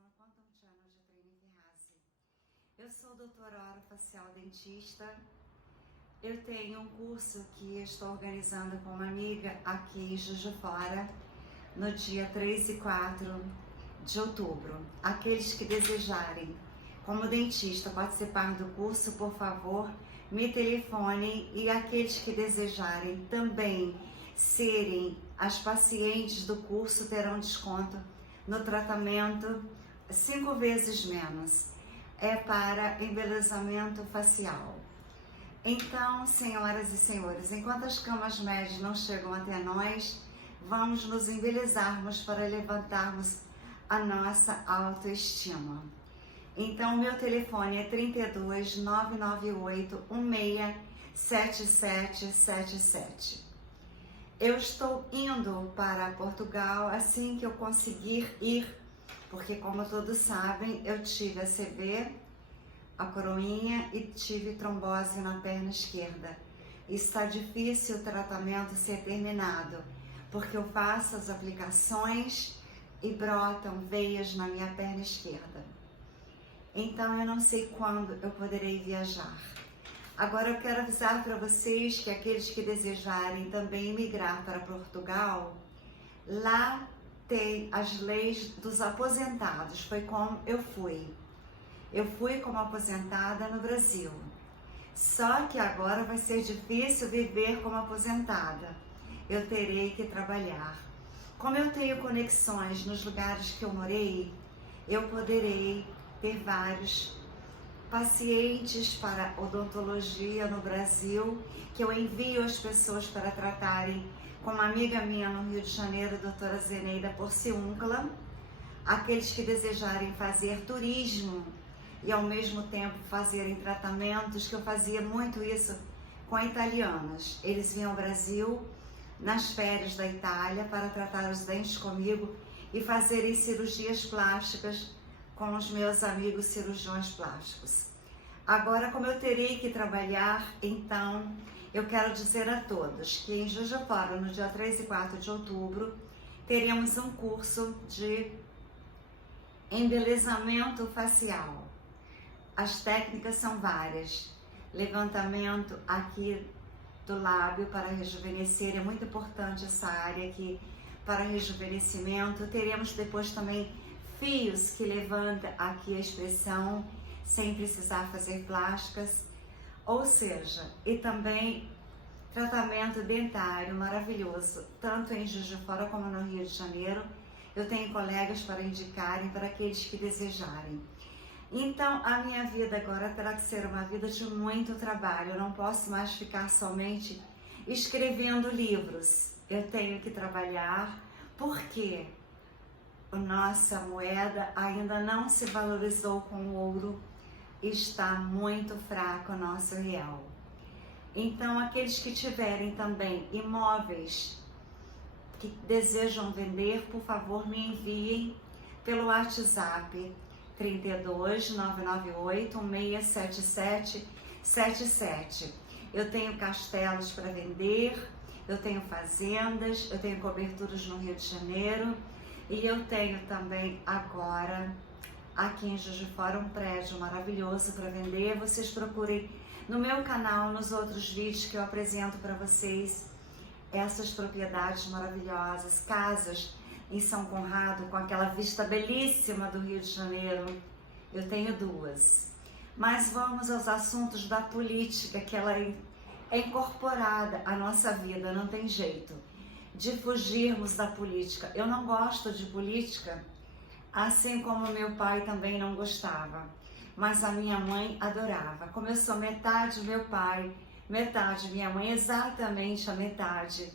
no Quantum Channel de Training Vihazi. Eu sou doutora orofacial dentista. Eu tenho um curso que estou organizando com uma amiga aqui em Juiz de Fora, no dia 3 e 4 de outubro. Aqueles que desejarem, como dentista, participar do curso, por favor, me telefonem. E aqueles que desejarem também serem as pacientes do curso terão desconto no tratamento 5 vezes menos. É para embelezamento facial. Então, senhoras e senhores, enquanto as camas médias não chegam até nós, vamos nos embelezarmos para levantarmos a nossa autoestima. Então, meu telefone é 32 998 16 7777. Eu estou indo para Portugal assim que eu conseguir ir, porque como todos sabem, eu tive ACV, a coroinha, e tive trombose na perna esquerda. Está difícil o tratamento ser terminado, porque eu faço as aplicações e brotam veias na minha perna esquerda. Então eu não sei quando eu poderei viajar. Agora eu quero avisar para vocês que aqueles que desejarem também migrar para Portugal, lá tem as leis dos aposentados. Foi como eu fui. Eu fui como aposentada no Brasil. Só que agora vai ser difícil viver como aposentada. Eu terei que trabalhar. Como eu tenho conexões nos lugares que eu morei, eu poderei ter vários pacientes para odontologia no Brasil, que eu envio as pessoas para tratarem com uma amiga minha no Rio de Janeiro, doutora Zeneida Porciúncula. Aqueles que desejarem fazer turismo e ao mesmo tempo fazerem tratamentos, que eu fazia muito isso com italianas. Eles vinham ao Brasil nas férias da Itália para tratar os dentes comigo e fazerem cirurgias plásticas com os meus amigos cirurgiões plásticos. Agora, como eu terei que trabalhar, então eu quero dizer a todos que em Juiz de Fora, no dia 3 e 4 de outubro, teremos um curso de embelezamento facial. As técnicas são várias. Levantamento aqui do lábio para rejuvenescer, é muito importante essa área aqui para rejuvenescimento. Teremos depois também fios que levantam aqui a expressão sem precisar fazer plásticas, ou seja, e também tratamento dentário maravilhoso, tanto em Juiz de Fora como no Rio de Janeiro. Eu tenho colegas para indicarem para aqueles que desejarem. Então, a minha vida agora terá que ser uma vida de muito trabalho. Eu não posso mais ficar somente escrevendo livros. Eu tenho que trabalhar, porque a nossa moeda ainda não se valorizou com o ouro. Está muito fraco o nosso real. Então, aqueles que tiverem também imóveis que desejam vender, por favor, me enviem pelo WhatsApp 32 998 16 7777. Eu tenho castelos para vender, eu tenho fazendas, eu tenho coberturas no Rio de Janeiro e eu tenho também agora aqui em Juiz de Fora um prédio maravilhoso para vender. Vocês procurem no meu canal, nos outros vídeos que eu apresento para vocês essas propriedades maravilhosas, casas em São Conrado com aquela vista belíssima do Rio de Janeiro. Eu tenho 2. Mas vamos aos assuntos da política, que ela é incorporada à nossa vida, não tem jeito de fugirmos da política. Eu não gosto de política, assim como meu pai também não gostava, mas a minha mãe adorava. Como eu sou metade meu pai, metade minha mãe, exatamente a metade,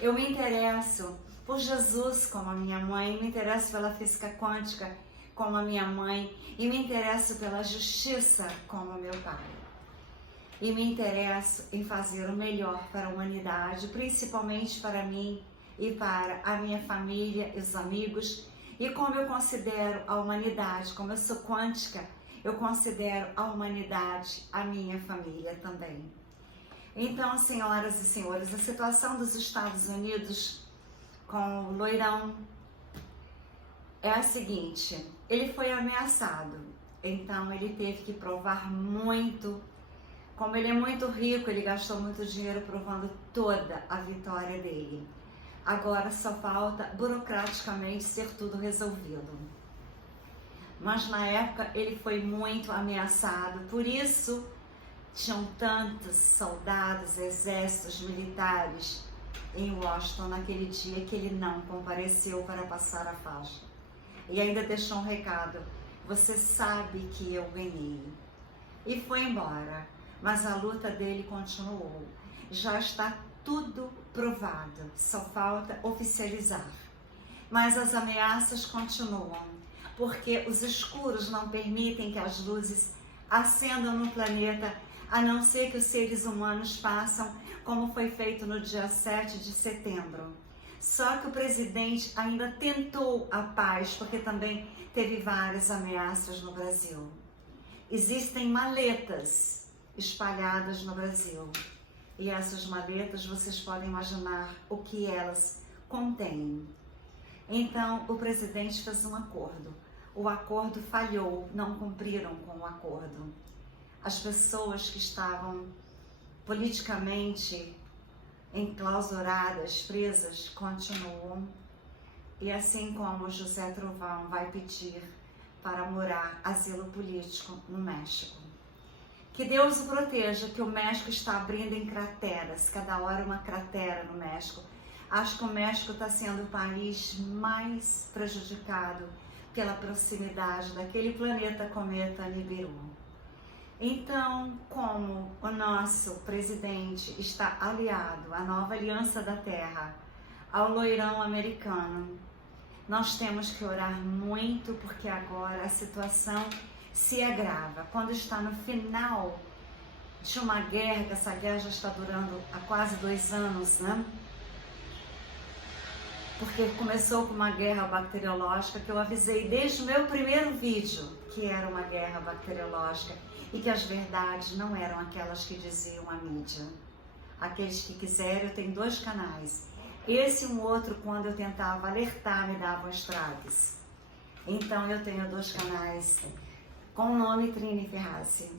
eu me interesso por Jesus como a minha mãe, me interesso pela física quântica como a minha mãe e me interesso pela justiça como meu pai. E me interesso em fazer o melhor para a humanidade, principalmente para mim e para a minha família e os amigos. E como eu considero a humanidade, como eu sou quântica, eu considero a humanidade a minha família também. Então, senhoras e senhores, a situação dos Estados Unidos com o loirão é a seguinte: ele foi ameaçado, então ele teve que provar muito. Como ele é muito rico, ele gastou muito dinheiro provando toda a vitória dele. Agora só falta burocraticamente ser tudo resolvido. Mas na época ele foi muito ameaçado, por isso tinham tantos soldados, exércitos, militares em Washington naquele dia que ele não compareceu para passar a faixa. E ainda deixou um recado: você sabe que eu ganhei. E foi embora, mas a luta dele continuou. Já está tudo provado, só falta oficializar. Mas as ameaças continuam, porque os escuros não permitem que as luzes acendam no planeta, a não ser que os seres humanos façam como foi feito no dia 7 de setembro. Só que o presidente ainda tentou a paz, porque também teve várias ameaças no Brasil. Existem maletas espalhadas no Brasil. E essas maletas, vocês podem imaginar o que elas contêm. Então, o presidente fez um acordo. O acordo falhou, não cumpriram com o acordo. As pessoas que estavam politicamente enclausuradas, presas, continuam. E assim como José Trovão vai pedir para morar asilo político no México. Que Deus o proteja, que o México está abrindo em crateras, cada hora uma cratera no México. Acho que o México está sendo o país mais prejudicado pela proximidade daquele planeta cometa Nibiru. Então, como o nosso presidente está aliado à nova aliança da Terra, ao loirão americano, nós temos que orar muito, porque agora a situação se agrava. Quando está no final de uma guerra, que essa guerra já está durando há quase 2 anos, né? Porque começou com uma guerra bacteriológica que eu avisei desde o meu primeiro vídeo que era uma guerra bacteriológica e que as verdades não eram aquelas que diziam a mídia. Aqueles que quiserem, eu tenho 2 canais. Esse e um outro, quando eu tentava alertar, me davam strikes. Então eu tenho 2 canais com o nome Trini Ferrazzi.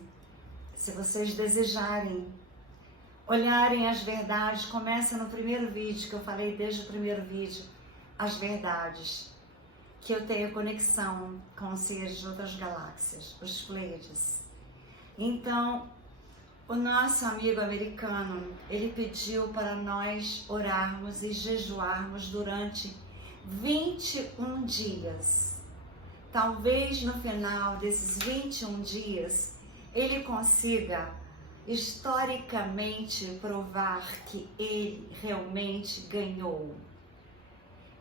Se vocês desejarem olharem as verdades, comecem no primeiro vídeo, que eu falei desde o primeiro vídeo, as verdades, que eu tenho conexão com os seres de outras galáxias, os Pleiades. Então, o nosso amigo americano, ele pediu para nós orarmos e jejuarmos durante 21 dias. Talvez no final desses 21 dias, ele consiga historicamente provar que ele realmente ganhou.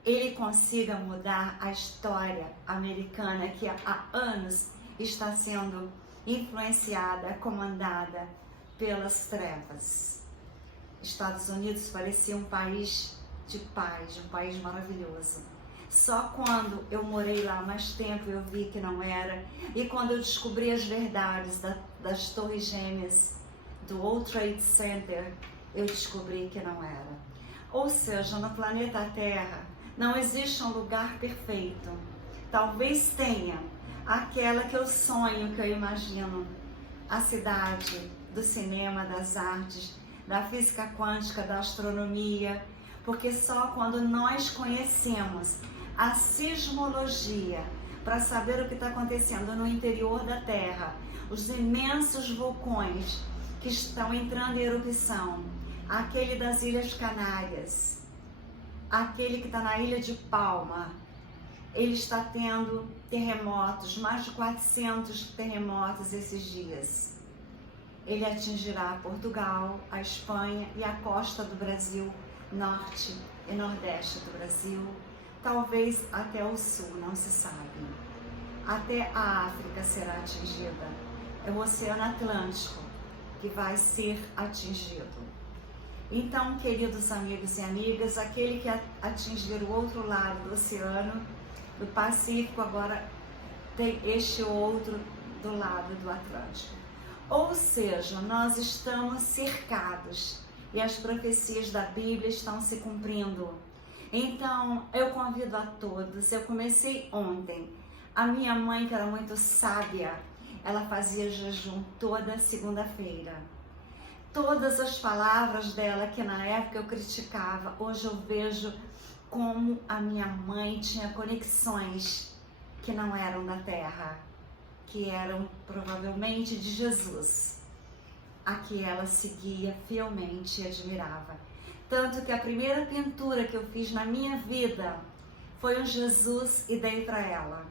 Ele consiga mudar a história americana que há anos está sendo influenciada, comandada pelas trevas. Estados Unidos parecia um país de paz, um país maravilhoso. Só quando eu morei lá mais tempo eu vi que não era. E quando eu descobri as verdades das torres gêmeas do World Trade Center, eu descobri que não era. Ou seja, no planeta Terra não existe um lugar perfeito. Talvez tenha aquela que eu sonho, que eu imagino, a cidade do cinema, das artes, da física quântica, da astronomia, porque só quando nós conhecemos a sismologia para saber o que está acontecendo no interior da Terra, os imensos vulcões que estão entrando em erupção, aquele das Ilhas Canárias, aquele que está na Ilha de Palma, ele está tendo terremotos, mais de 400 terremotos esses dias. Ele atingirá Portugal, a Espanha e a costa do Brasil, norte e nordeste do Brasil, talvez até o sul, não se sabe. Até a África será atingida. É o Oceano Atlântico que vai ser atingido. Então, queridos amigos e amigas, aquele que atingir o outro lado do oceano, do Pacífico, agora tem este outro do lado do Atlântico. Ou seja, nós estamos cercados e as profecias da Bíblia estão se cumprindo. Então, eu convido a todos. Eu comecei ontem. A minha mãe, que era muito sábia, ela fazia jejum toda segunda-feira. Todas as palavras dela, que na época eu criticava, hoje eu vejo como a minha mãe tinha conexões que não eram da terra, que eram provavelmente de Jesus, a que ela seguia fielmente e admirava. Tanto que a primeira pintura que eu fiz na minha vida foi um Jesus e dei para ela.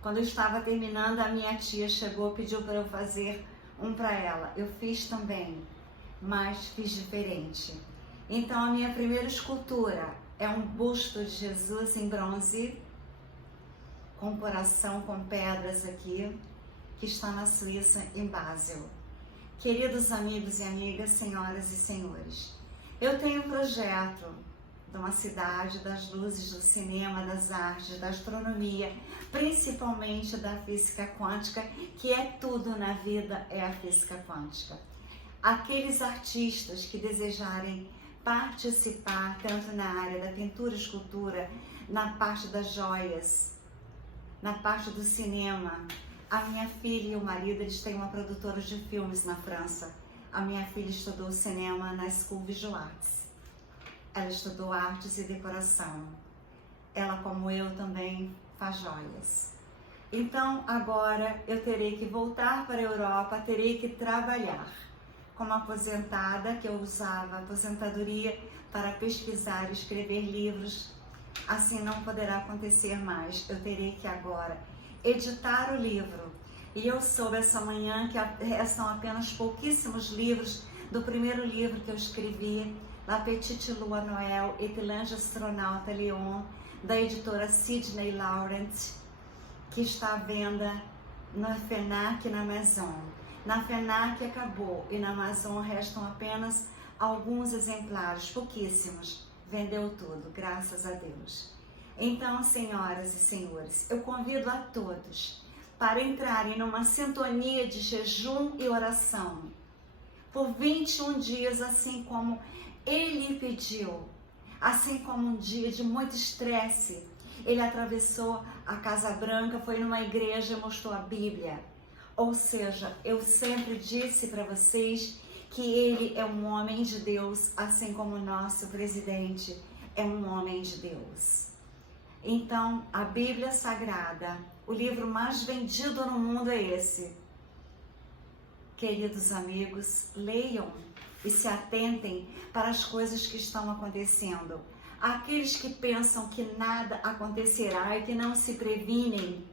Quando eu estava terminando, a minha tia chegou e pediu para eu fazer um para ela. Eu fiz também, mas fiz diferente. Então a minha primeira escultura é um busto de Jesus em bronze, com coração com pedras aqui, que está na Suíça, em Basel. Queridos amigos e amigas, senhoras e senhores, eu tenho um projeto de uma cidade das luzes, do cinema, das artes, da astronomia, principalmente da física quântica, que é tudo na vida, é a física quântica. Aqueles artistas que desejarem participar, tanto na área da pintura, escultura, na parte das joias, na parte do cinema. A minha filha e o marido, eles têm uma produtora de filmes na França. A minha filha estudou cinema na School Visual Arts. Ela estudou artes e decoração. Ela, como eu, também faz joias. Então, agora eu terei que voltar para a Europa, terei que trabalhar como aposentada, que eu usava a aposentadoria para pesquisar e escrever livros. Assim não poderá acontecer mais. Eu terei que agora editar o livro. E eu soube essa manhã que restam apenas pouquíssimos livros do primeiro livro que eu escrevi, La Petite Lua Noël et l'Ange Astronauta Léon, da editora Sidney Laurent, que está à venda na FENAC e na Amazon. Na FENAC acabou e na Amazon restam apenas alguns exemplares, pouquíssimos. Vendeu tudo, graças a Deus. Então, senhoras e senhores, eu convido a todos para entrarem numa sintonia de jejum e oração por 21 dias, assim como ele pediu, assim como um dia de muito estresse. Ele atravessou a Casa Branca, foi numa igreja e mostrou a Bíblia. Ou seja, eu sempre disse para vocês que ele é um homem de Deus, assim como o nosso presidente é um homem de Deus. Então, a Bíblia Sagrada, o livro mais vendido no mundo é esse. Queridos amigos, leiam e se atentem para as coisas que estão acontecendo. Aqueles que pensam que nada acontecerá e que não se previnem,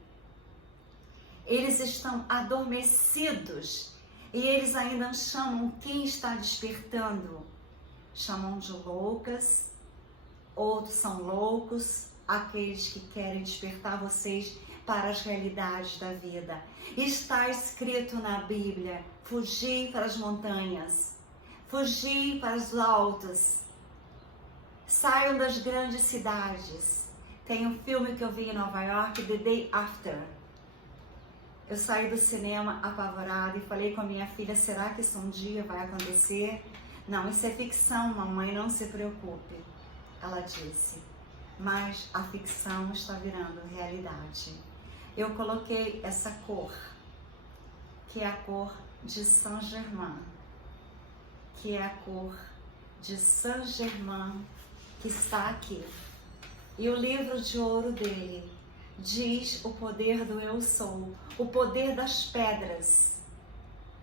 eles estão adormecidos e eles ainda chamam quem está despertando. Chamam de loucas, outros são loucos, aqueles que querem despertar vocês para as realidades da vida. Está escrito na Bíblia: fugi para as montanhas, fugi para os altos, saiam das grandes cidades. Tem um filme que eu vi em Nova York, The Day After. Eu saí do cinema apavorada e falei com a minha filha: será que isso um dia vai acontecer? Não, isso é ficção, mamãe, não se preocupe. Ela disse, mas a ficção está virando realidade. Eu coloquei essa cor, que é a cor de Saint-Germain, que é a cor de Saint-Germain, que está aqui. E o livro de ouro dele diz o poder do eu sou, o poder das pedras.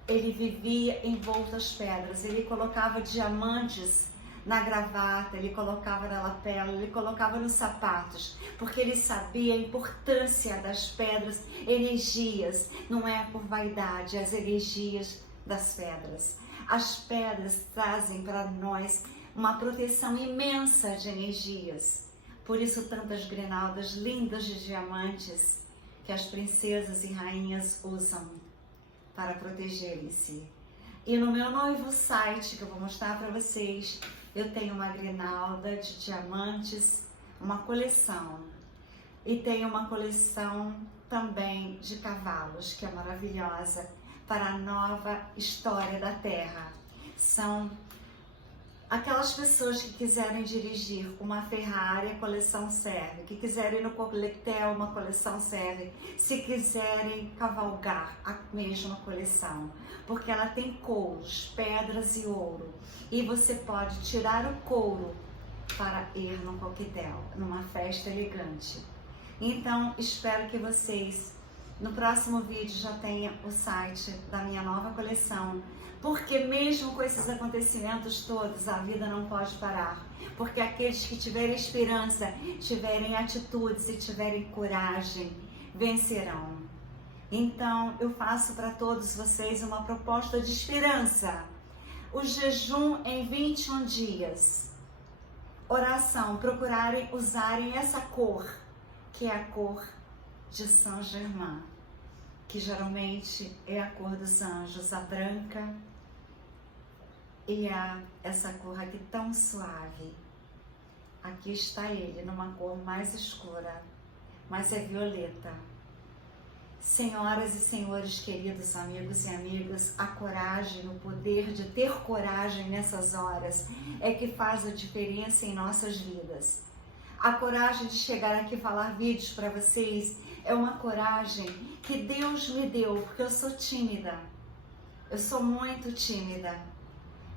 Ele vivia envolto às pedras, ele colocava diamantes na gravata, ele colocava na lapela, ele colocava nos sapatos, porque ele sabia a importância das pedras, energias, não é por vaidade, as energias das pedras. As pedras trazem para nós uma proteção imensa de energias. Por isso tantas grinaldas lindas de diamantes que as princesas e rainhas usam para protegerem-se. E no meu novo site, que eu vou mostrar para vocês, eu tenho uma grinalda de diamantes, uma coleção. E tenho uma coleção também de cavalos, que é maravilhosa, para a nova história da Terra. São Aquelas pessoas que quiserem dirigir uma Ferrari, a coleção serve. Que quiserem ir no coquetel, uma coleção serve. Se quiserem cavalgar, a mesma coleção. Porque ela tem couros, pedras e ouro. E você pode tirar o couro para ir num coquetel, numa festa elegante. Então, espero que vocês, no próximo vídeo, já tenham o site da minha nova coleção. Porque mesmo com esses acontecimentos todos, a vida não pode parar. Porque aqueles que tiverem esperança, tiverem atitudes e tiverem coragem, vencerão. Então, eu faço para todos vocês uma proposta de esperança. O jejum em 21 dias. Oração, procurarem usarem essa cor, que é a cor de Saint Germain, que geralmente é a cor dos anjos, a branca e essa cor aqui tão suave. Aqui está ele, numa cor mais escura, mas é violeta. Senhoras e senhores, queridos amigos e amigas, a coragem, o poder de ter coragem nessas horas é que faz a diferença em nossas vidas. A coragem de chegar aqui e falar vídeos para vocês é uma coragem que Deus me deu, porque eu sou tímida. Eu sou muito tímida,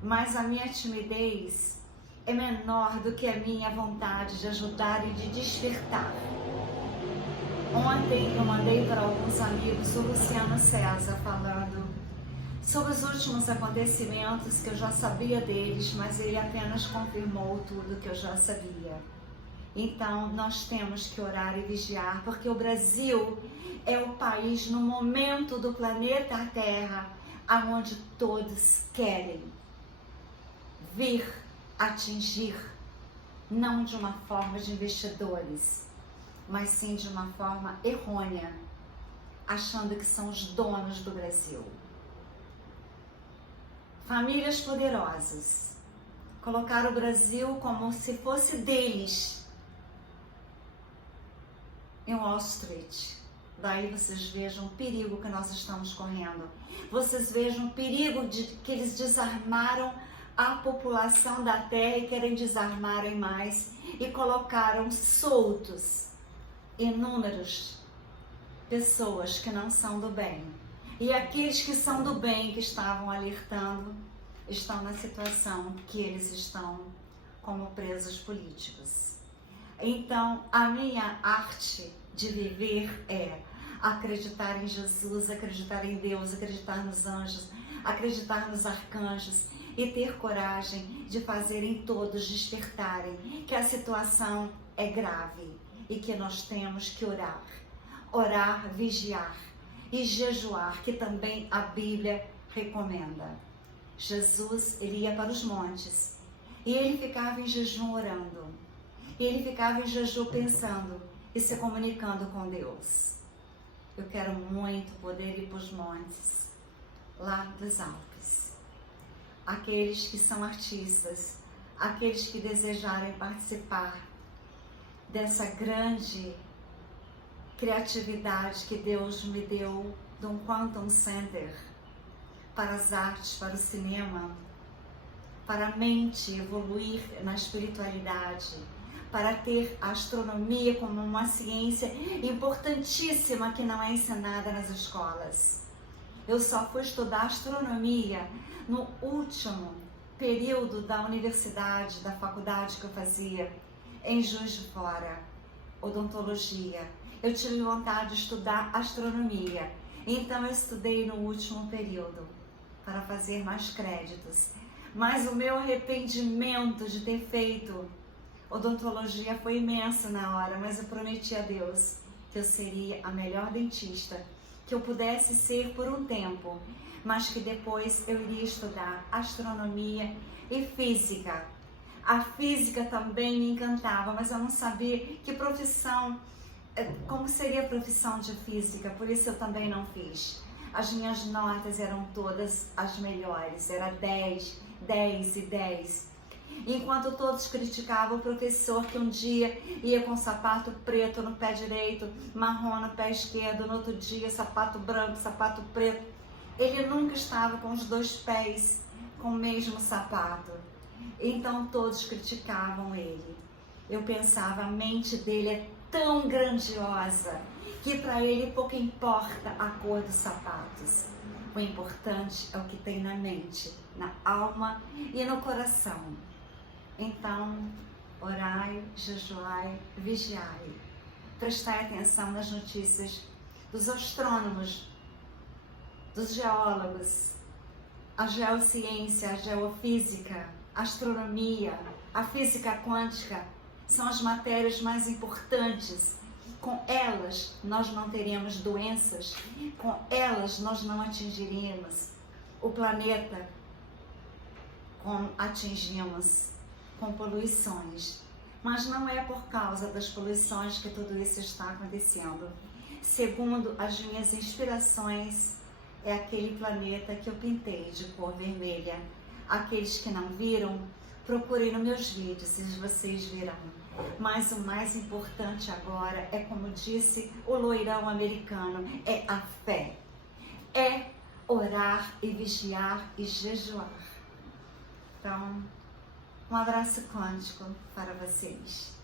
mas a minha timidez é menor do que a minha vontade de ajudar e de despertar. Ontem eu mandei para alguns amigos o Luciano César falando sobre os últimos acontecimentos que eu já sabia deles, mas ele apenas confirmou tudo que eu já sabia. Então nós temos que orar e vigiar, porque o Brasil é o país no momento do planeta Terra aonde todos querem vir atingir, não de uma forma de investidores, mas sim de uma forma errônea, achando que são os donos do Brasil. Famílias poderosas colocaram o Brasil como se fosse deles em Wall Street. Daí vocês vejam o perigo que nós estamos correndo. Vocês vejam o perigo de que eles desarmaram a população da Terra e querem desarmar mais e colocaram soltos inúmeras pessoas que não são do bem. E aqueles que são do bem, que estavam alertando, estão na situação que eles estão como presos políticos. Então, a minha arte de viver é acreditar em Jesus, acreditar em Deus, acreditar nos anjos, acreditar nos arcanjos e ter coragem de fazerem todos despertarem que a situação é grave e que nós temos que orar, vigiar e jejuar, que também a Bíblia recomenda. Jesus, ele ia para os montes e ele ficava em jejum orando. E ele ficava em jejum pensando e se comunicando com Deus. Eu quero muito poder ir para os montes, lá dos Alpes. Aqueles que são artistas, aqueles que desejarem participar dessa grande criatividade que Deus me deu de um Quantum Center para as artes, para o cinema, para a mente evoluir na espiritualidade, para ter a astronomia como uma ciência importantíssima que não é ensinada nas escolas. Eu só fui estudar astronomia no último período da universidade, da faculdade que eu fazia, em Juiz de Fora, odontologia. Eu tive vontade de estudar astronomia, então eu estudei no último período para fazer mais créditos. Mas o meu arrependimento de ter feito odontologia foi imenso na hora, mas eu prometi a Deus que eu seria a melhor dentista que eu pudesse ser por um tempo, mas que depois eu iria estudar astronomia e física. A física também me encantava, mas eu não sabia que profissão, como seria a profissão de física, por isso eu também não fiz. As minhas notas eram todas as melhores, era 10, 10 e 10. Enquanto todos criticavam o professor que um dia ia com sapato preto no pé direito, marrom no pé esquerdo, no outro dia sapato branco, sapato preto, ele nunca estava com os dois pés com o mesmo sapato. Então todos criticavam ele. Eu pensava, a mente dele é tão grandiosa que para ele pouco importa a cor dos sapatos. O importante é o que tem na mente, na alma e no coração. Então, orai, jejuai, vigiai. Prestai atenção nas notícias dos astrônomos, dos geólogos, a geociência, a geofísica, a astronomia, a física quântica são as matérias mais importantes. Com elas nós não teremos doenças, com elas nós não atingiríamos o planeta como atingimos com poluições. Mas não é por causa das poluições que tudo isso está acontecendo. Segundo as minhas inspirações, é aquele planeta que eu pintei de cor vermelha. Aqueles que não viram, procurem nos meus vídeos e vocês virão. Mas o mais importante agora é, como disse o loirão americano, é a fé. É orar e vigiar e jejuar. Então, um abraço quântico para vocês.